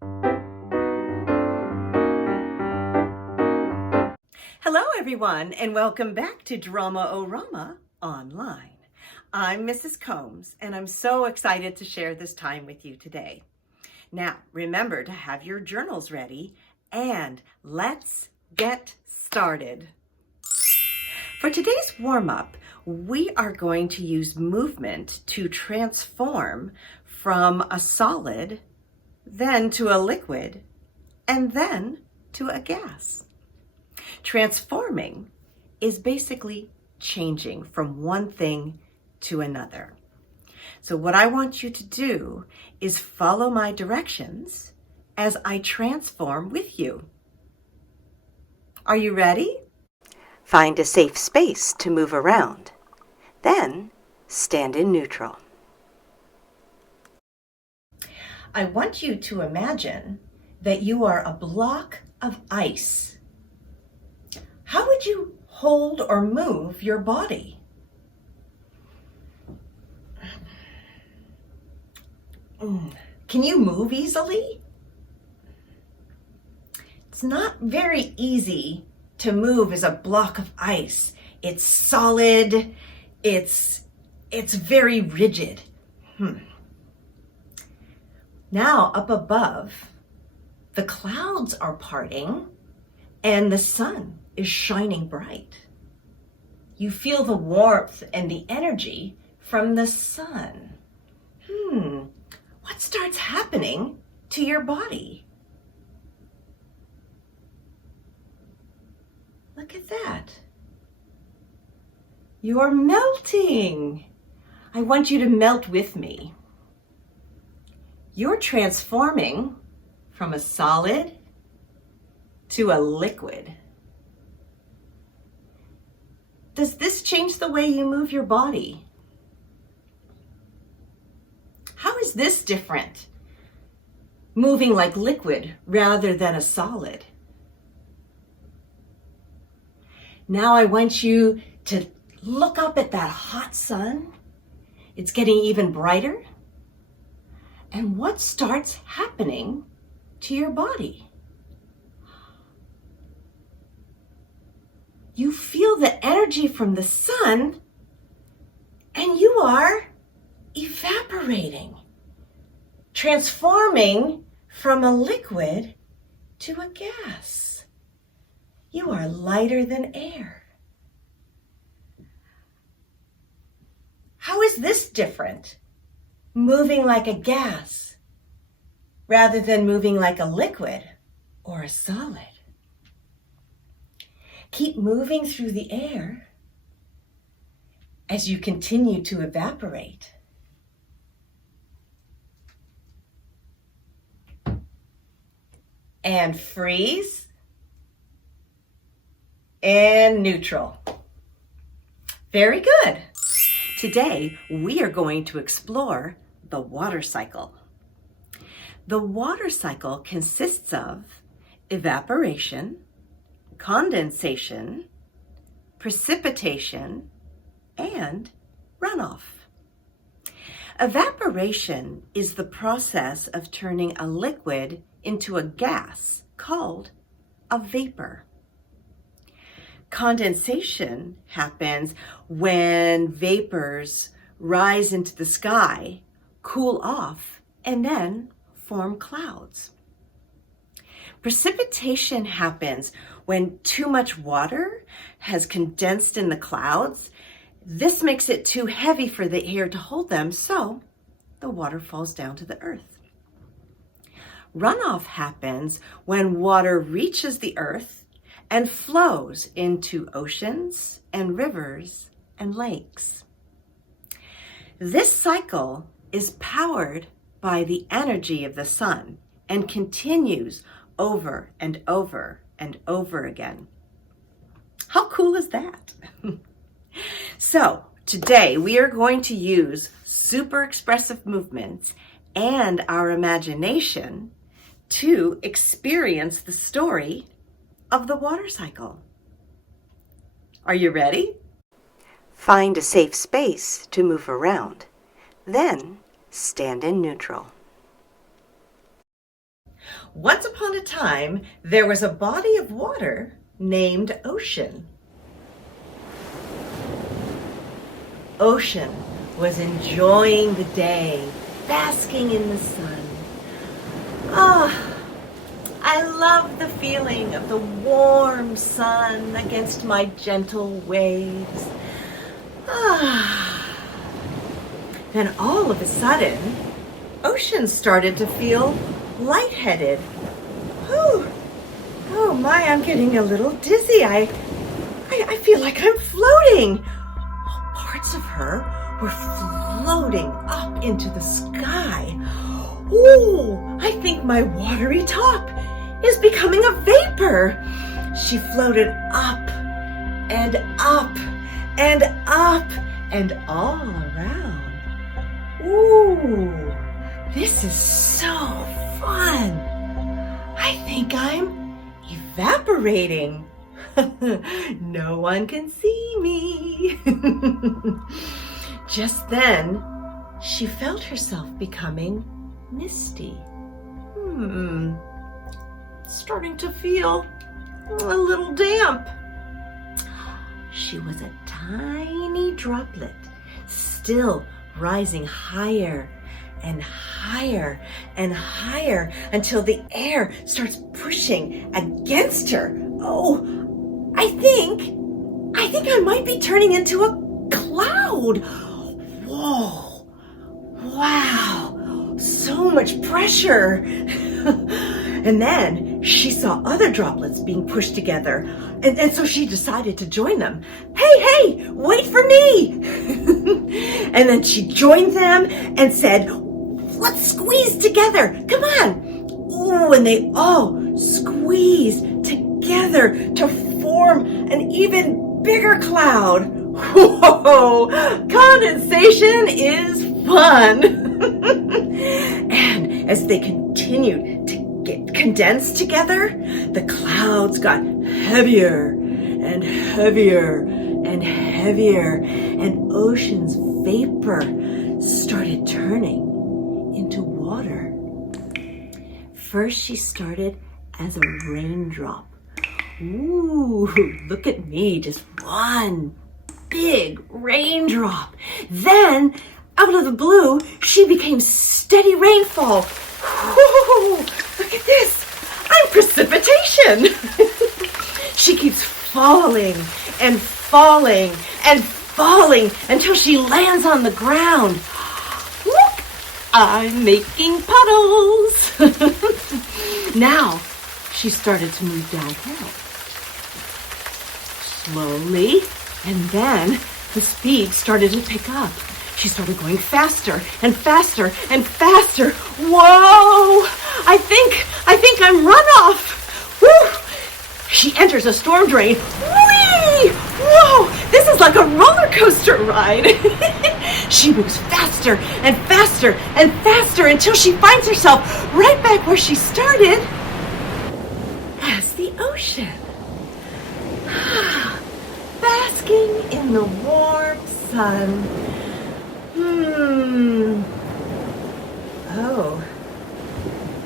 Hello everyone, and welcome back to Drama-O-Rama online. I'm Mrs. Combs, and I'm so excited to share this time with you today. Now, remember to have your journals ready, and let's get started. For today's warm-up, we are going to use movement to transform from a solid, then to a liquid, and then to a gas. Transforming is basically changing from one thing to another. So what I want you to do is follow my directions as I transform with you. Are you ready? Find a safe space to move around. Then stand in neutral. I want you to imagine that you are a block of ice. How would you hold or move your body? Can you move easily? It's not very easy to move as a block of ice. It's solid, it's very rigid. Now up above, the clouds are parting and the sun is shining bright. You feel the warmth and the energy from the sun. What starts happening to your body? Look at that. You're melting. I want you to melt with me. You're transforming from a solid to a liquid. Does this change the way you move your body? How is this different? Moving like liquid rather than a solid. Now I want you to look up at that hot sun. It's getting even brighter. And what starts happening to your body? You feel the energy from the sun, and you are evaporating, transforming from a liquid to a gas. You are lighter than air. How is this different? Moving like a gas rather than moving like a liquid or a solid. Keep moving through the air as you continue to evaporate. And freeze and neutral. Very good. Today, we are going to explore the water cycle. The water cycle consists of evaporation, condensation, precipitation, and runoff. Evaporation is the process of turning a liquid into a gas called a vapor. Condensation happens when vapors rise into the sky, cool off, and then form clouds. Precipitation happens when too much water has condensed in the clouds. This makes it too heavy for the air to hold them, so the water falls down to the earth. Runoff happens when water reaches the earth and flows into oceans and rivers and lakes. This cycle is powered by the energy of the sun and continues over and over and over again. How cool is that? So today we are going to use super expressive movements and our imagination to experience the story of the water cycle. Are you ready? Find a safe space to move around. Then stand in neutral. Once upon a time, there was a body of water named Ocean. Ocean was enjoying the day, basking in the sun. I love the feeling of the warm sun against my gentle waves. Then all of a sudden, Ocean started to feel lightheaded. Oh my, I'm getting a little dizzy. I feel like I'm floating. Parts of her were floating up into the sky. Oh, I think my watery top is becoming a vapor. She floated up and up and up and all around. Ooh, this is so fun. I think I'm evaporating. No one can see me. Just then, she felt herself becoming misty. Starting to feel a little damp. She was a tiny droplet, still rising higher and higher and higher until the air starts pushing against her. Oh, I think I might be turning into a cloud. Whoa, wow, so much pressure. And then she saw other droplets being pushed together, and so she decided to join them. Hey, wait for me! And then she joined them and said, let's squeeze together, come on! Ooh, and they all squeezed together to form an even bigger cloud. Whoa, condensation is fun! And as they continued to get condensed together, the clouds got heavier and heavier and heavier, and Ocean's vapor started turning into water. First, she started as a raindrop. Ooh, look at me, just one big raindrop. Then, out of the blue, she became steady rainfall. Whoa, look at this. I'm precipitation. She keeps falling and falling and falling until she lands on the ground. Look, I'm making puddles. Now, she started to move downhill. Slowly, and then the speed started to pick up. She started going faster and faster and faster. Whoa! I think I'm runoff. Woo! She enters a storm drain. Whee! Whoa! This is like a roller coaster ride. She moves faster and faster and faster until she finds herself right back where she started, as the ocean. Basking in the warm sun.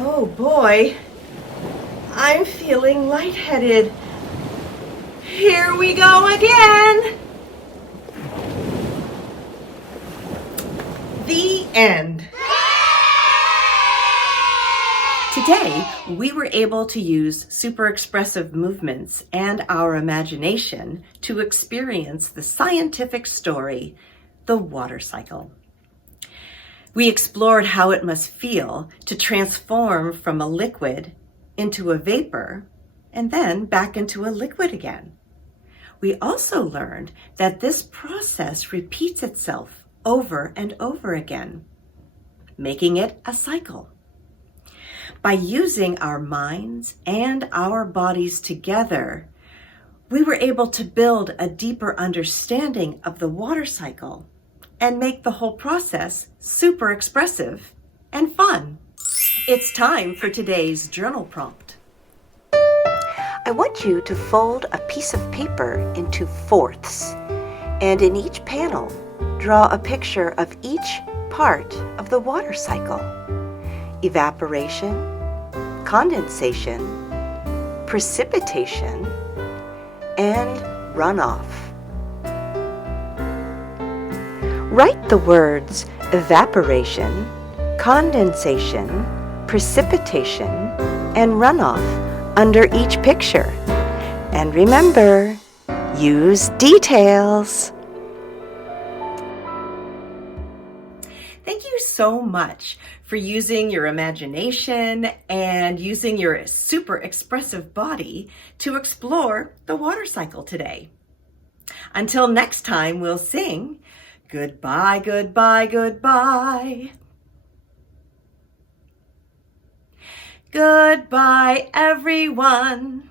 Oh boy, I'm feeling lightheaded. Here we go again. The end. Today, we were able to use super expressive movements and our imagination to experience the scientific story, the water cycle. We explored how it must feel to transform from a liquid into a vapor and then back into a liquid again. We also learned that this process repeats itself over and over again, making it a cycle. By using our minds and our bodies together, we were able to build a deeper understanding of the water cycle and make the whole process super expressive and fun. It's time for today's journal prompt. I want you to fold a piece of paper into fourths, and in each panel, draw a picture of each part of the water cycle. Evaporation, condensation, precipitation, and runoff. Write the words evaporation, condensation, precipitation, and runoff under each picture. And remember, use details. Thank you so much for using your imagination and using your super expressive body to explore the water cycle today. Until next time, we'll sing goodbye, goodbye, goodbye. Goodbye, everyone.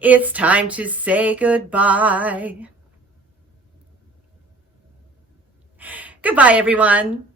It's time to say goodbye. Goodbye, everyone.